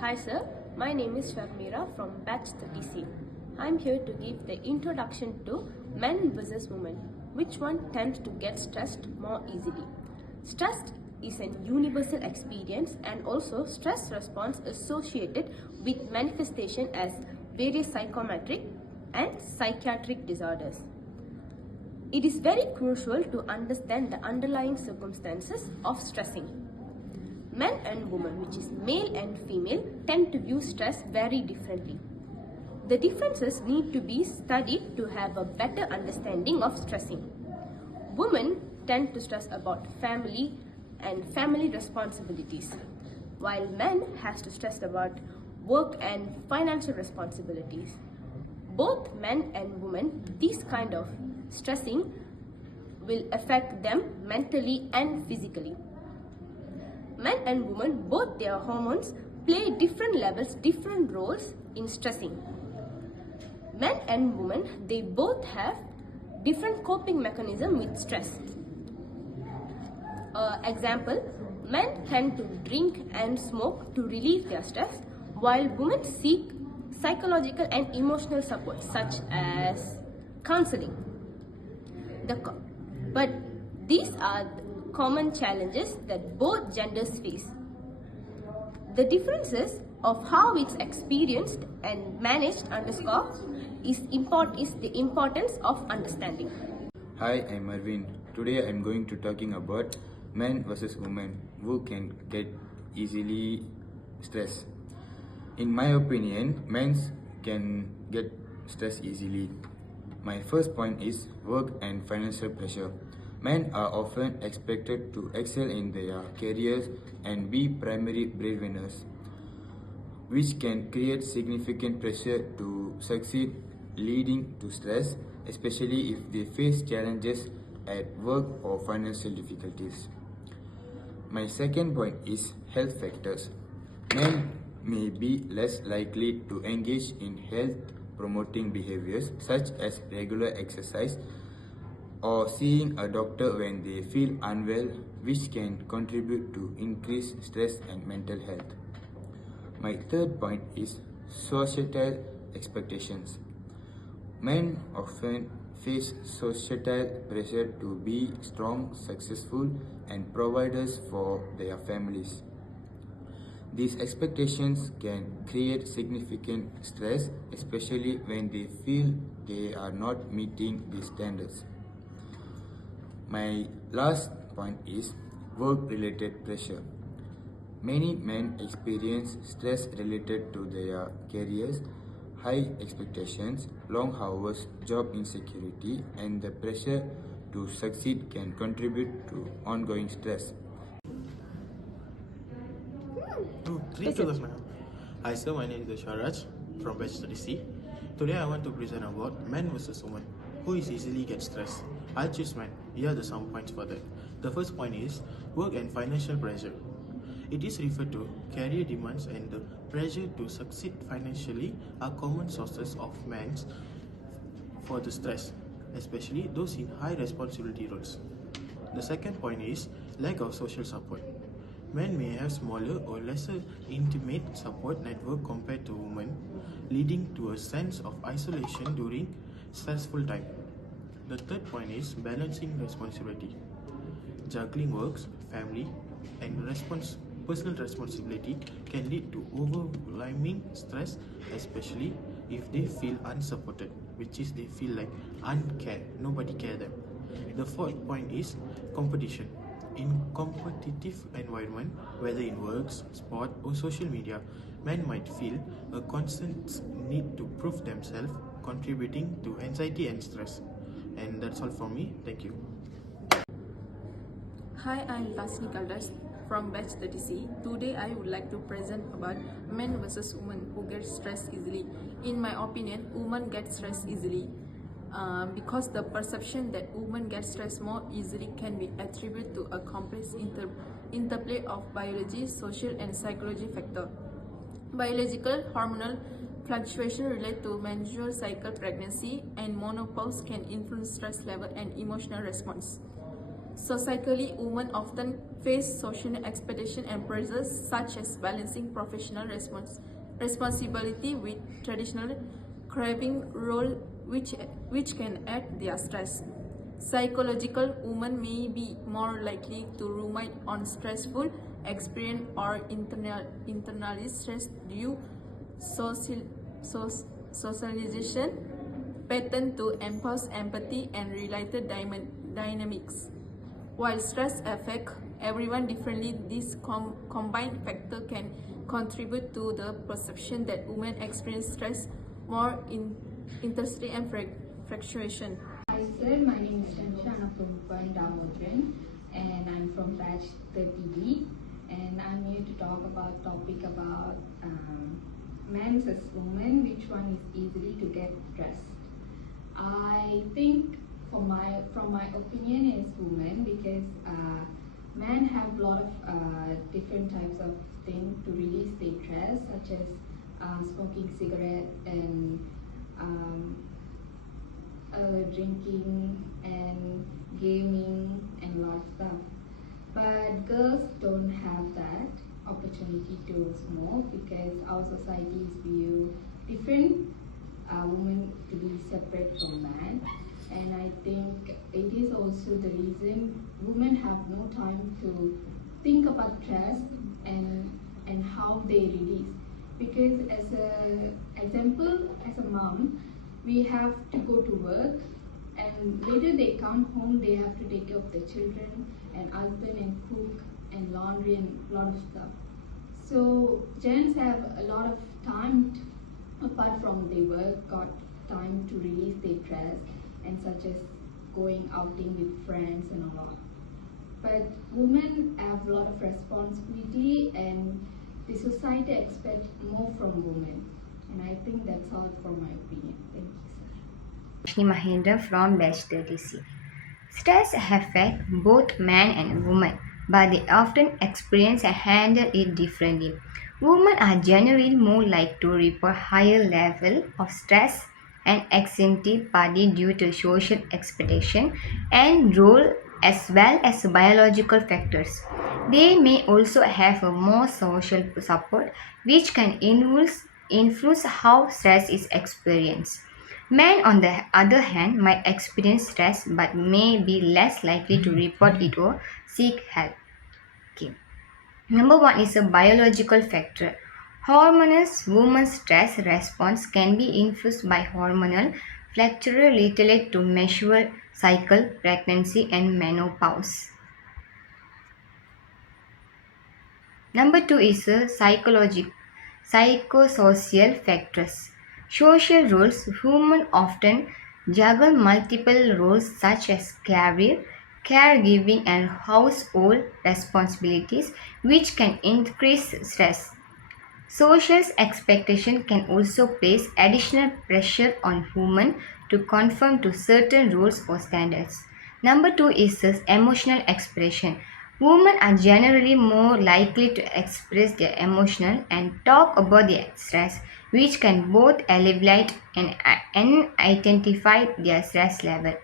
Hi sir, my name is Sharmira from batch 30C. I'm here to give the introduction to men versus women. Which one tends to get stressed more easily? Stress is an universal experience and also stress response associated with manifestation as various psychometric and psychiatric disorders. It is very crucial to understand the underlying circumstances of stressing. Men and women, which is male and female, tend to view stress very differently. The differences need to be studied to have a better understanding of stressing. Women tend to stress about family and family responsibilities, while men has to stress about work and financial responsibilities. Both men and women, this kind of stressing will affect them mentally and physically. Men and women, both their hormones play different levels, different roles in stressing. Men and women, they both have different coping mechanism with stress. Example, men tend to drink and smoke to relieve their stress, while women seek psychological and emotional support such as counseling. But these are the common challenges that both genders face. The differences of how it's experienced and managed is the importance of understanding. Hi, I'm Marvin. Today I'm going to talking about men versus women who can get easily stressed. In my opinion, men can get stressed easily. My first point is work and financial pressure. Men are often expected to excel in their careers and be primary breadwinners, which can create significant pressure to succeed, leading to stress, especially if they face challenges at work or financial difficulties. My second point is health factors. Men may be less likely to engage in health promoting behaviors such as regular exercise or seeing a doctor when they feel unwell, which can contribute to increased stress and mental health. My third point is societal expectations. Men often face societal pressure to be strong, successful, and providers for their families. These expectations can create significant stress, especially when they feel they are not meeting these standards. My last point is work-related pressure. Many men experience stress related to their careers, high expectations, long hours, job insecurity, and the pressure to succeed can contribute to ongoing stress. Three to the Hi sir, my name is Sharaj from batch 30C. Today I want to present about men versus women who is easily get stressed. I choose men. Here are the some points for that. The first point is work and financial pressure. It is referred to career demands and the pressure to succeed financially are common sources of men's for the stress, especially those in high responsibility roles. The second point is lack of social support. Men may have smaller or lesser intimate support network compared to women, leading to a sense of isolation during stressful time. The third point is balancing responsibility. Juggling works, family, and personal responsibility can lead to overwhelming stress, especially if they feel unsupported, which is they feel like uncared, nobody care them. The fourth point is competition. In competitive environment, whether in works, sport, or social media, men might feel a constant need to prove themselves, contributing to anxiety and stress. And that's all from me. Thank you. Hi, I'm Lasni Kaldas from batch 30C. Today I would like to present about men versus women who get stressed easily. In my opinion, women get stressed easily because the perception that women get stressed more easily can be attributed to a complex interplay of biology, social and psychology factor. Biological hormonal fluctuation related to menstrual cycle, pregnancy, and menopause can influence stress level and emotional response. Societally, women often face social expectations and pressures such as balancing professional responsibility with traditional craving role which can add their stress. Psychological women may be more likely to ruminate on stressful experience or internalize stress due social, socialization pattern to impose empathy and related dynamics. While stress affects everyone differently, this combined factor can contribute to the perception that women experience stress more intensely and fluctuation. Hi sir, my name is Shanshana from Damodran and I'm from batch 30B and I'm here to talk about topic about men versus women, which one is easily to get stressed. I think from my opinion is women because men have a lot of different types of things to release their stress, such as smoking cigarette and drinking and gaming and a lot of stuff. But girls don't have that opportunity to smoke because our societies view different women to be separate from men, and I think it is also the reason women have no time to think about stress and how they release. Because as a example, as a mom, we have to go to work and later they come home, they have to take care of the children and husband and cook and laundry and a lot of stuff. So gents have a lot of time apart from their work, got time to release their stress and such as going outing with friends and all. But women have a lot of responsibility and the society expects more from women. And I think that's all for my opinion. Thank you, sir. Shri Mahendra from Batch 30C. Stress affects both men and women, but they often experience and handle it differently. Women are generally more likely to report higher level of stress and anxiety partly due to social expectation and role as well as biological factors. They may also have a more social support which can influence how stress is experienced. Men, on the other hand, might experience stress but may be less likely to report it or seek help. Okay. Number one is a biological factor. Hormones, women's stress response can be influenced by hormonal factors related to menstrual cycle, pregnancy, and menopause. Number two is a psychosocial factors. Social roles. Women often juggle multiple roles such as career, caregiving, and household responsibilities, which can increase stress. Social expectation can also place additional pressure on women to conform to certain rules or standards. Number two is emotional expression. Women are generally more likely to express their emotional and talk about their stress, which can both alleviate and identify their stress level.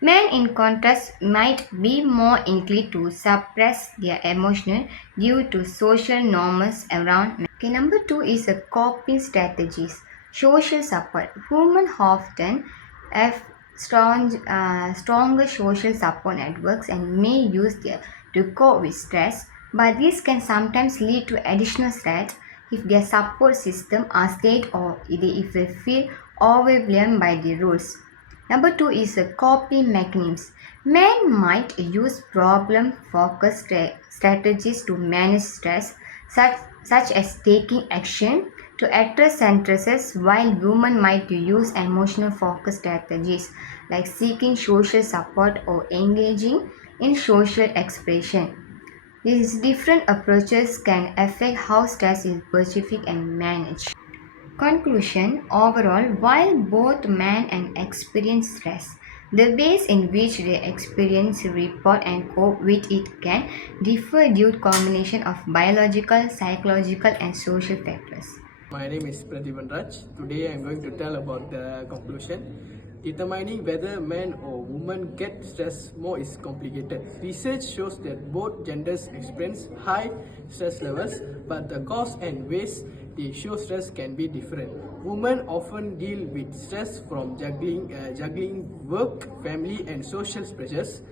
Men, in contrast, might be more inclined to suppress their emotion due to social norms around men. Okay, number two is a coping strategies. Social support. Women often have stronger social support networks and may use them to cope with stress, but this can sometimes lead to additional stress if their support system are stayed or if they feel overwhelmed by the rules. Number two is a coping mechanism. Men might use problem-focused strategies to manage stress, such as taking action to address stresses, while women might use emotional-focused strategies like seeking social support or engaging in social expression. These different approaches can affect how stress is perceived and managed. Conclusion. Overall, while both men and experience stress, the ways in which they experience, report, and cope with it can differ due to combination of biological, psychological, and social factors. My name is Pratibhan Raj. Today I am going to tell about the conclusion. Determining whether men or women get stressed more is complicated. Research shows that both genders experience high stress levels, but the cause and ways they show stress can be different. Women often deal with stress from juggling work, family, and social pressures.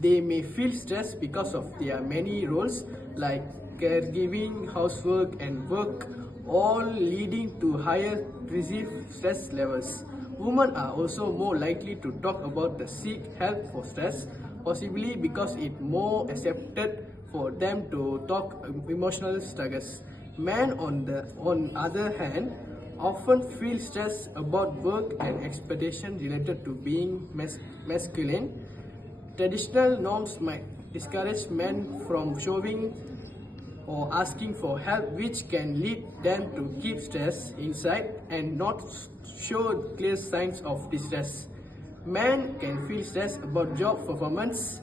They may feel stressed because of their many roles like caregiving, housework, and work, all leading to higher perceived stress levels. Women are also more likely to talk about the seek help for stress, possibly because it's more accepted for them to talk emotional struggles. Men, on the other hand, often feel stress about work and expectation related to being masculine. Traditional norms might discourage men from showing or asking for help, which can lead them to keep stress inside and not show clear signs of distress. Men can feel stressed about job performance,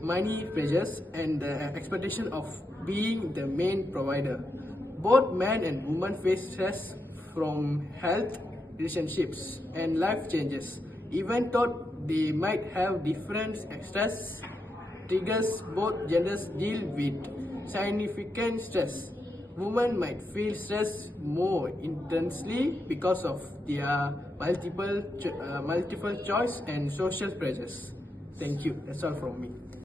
money pressures, and the expectation of being the main provider. Both men and women face stress from health, relationships, and life changes. Even though they might have different stress triggers, both genders deal with significant stress. Women might feel stress more intensely because of their multiple choice and social pressures. Thank you. That's all from me.